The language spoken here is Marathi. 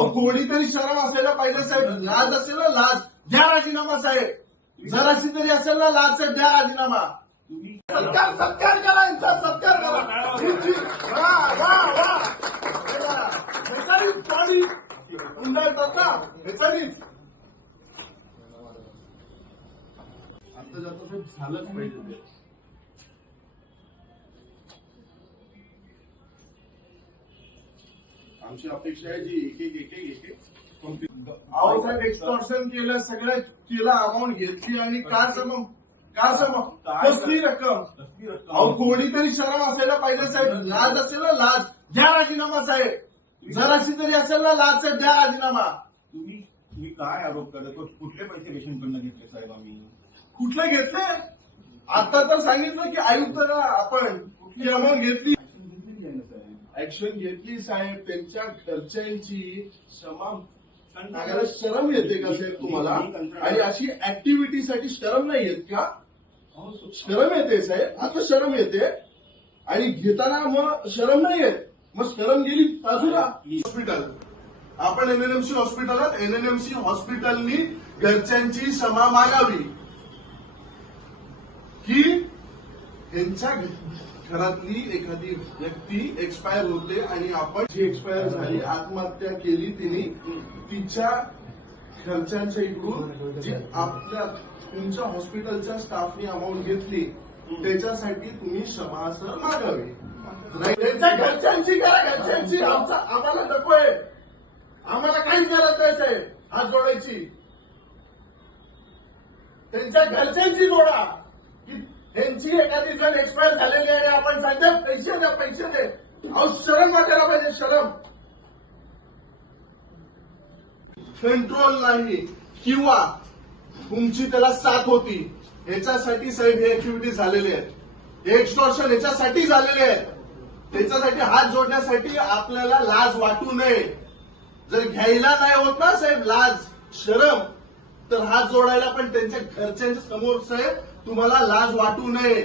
कोणीतरी शरम असायला पाहिजे साहेब लाज असेल ना लाज. द्या राजीनामा साहेब. जराशी तरी असेल ना लाज साहेब द्या राजीनामा. सत्कार सत्कार करा यांचा सत्कार करा. पाणी आता जाता झालंच पाहिजे आमची अपेक्षा आहे जी एक एक एक एक एक एक complete- अहो साहेब एक्सटॉर्शन केलं सगळं केलं अमाऊंट घेतली आणि का सम का सम कसली रक्कम? अहो कोणीतरी शरम असायला पाहिजे साहेब. लाज असेल ना लाज. द्या राजीनामा साहेब. जराशी तरी असेल ना लाज साहेब. द्या राजीनामा. तुम्ही तुम्ही काय आरोप करत कुठले पैसे रेशनकडनं घेतले साहेब आम्ही? कुठले घेतले? आता तर सांगितलं की आयुक्तांना आपण कुठली अमाऊंट घेतली Action घेतलेली आहे ना साहेब ऍक्शन घेतली साहेब त्यांच्या घरच्यांची सांगायला शरम येते का साहेब तुम्हाला? आणि अशी ऍक्टिव्हिटीसाठी शरम नाही येत का? सो- शरम येते साहेब आता शरम येते. आणि घेताना मग शरम नाही येत. मग शरम गेली बाजूला. हॉस्पिटल. आपण एनएनएमसी हॉस्पिटलात एनएनएमसी हॉस्पिटलनी घरच्यांची क्षमा मागावी. की त्यांच्या घरातली एखादी व्यक्ती एक्सपायर होते आणि आपण जी एक्सपायर झाली आत्महत्या केली तिने तिच्या घरच्यांच्या इकडून जी आपल्या तुमच्या हॉस्पिटलच्या स्टाफनी अमाऊंट घेतली त्याच्यासाठी तुम्ही क्षमा मागावे. त्यांच्या घरच्यांची करा घरच्यांची. आमचा आम्हाला नकोय. आम्हाला काहीच गरज नाही साहेब. हात जोडायची. त्यांच्या घरच्यांची जोडा. त्यांची एखादी जण एक्सपायर झालेली आहे आणि आपण सांगतात पैसे द्या पैसे दे. अहो शरम वाटायला पाहिजे शरम. कंट्रोल नाही किंवा तुमची त्याला साथ होती. याच्यासाठी साहेब हे ऍक्टिव्हिटी झालेली आहेत हे एक्सटॉर्शन याच्यासाठी झालेले आहेत त्याच्यासाठी हात जोडण्यासाठी आपल्याला लाज वाटू नये. जर घ्यायला नाही होत ना साहेब लाज शरम. तर हात जोडायला पण त्यांच्या घरच्यांच्या समोर साहेब तुम्हाला लाज वाटू नये.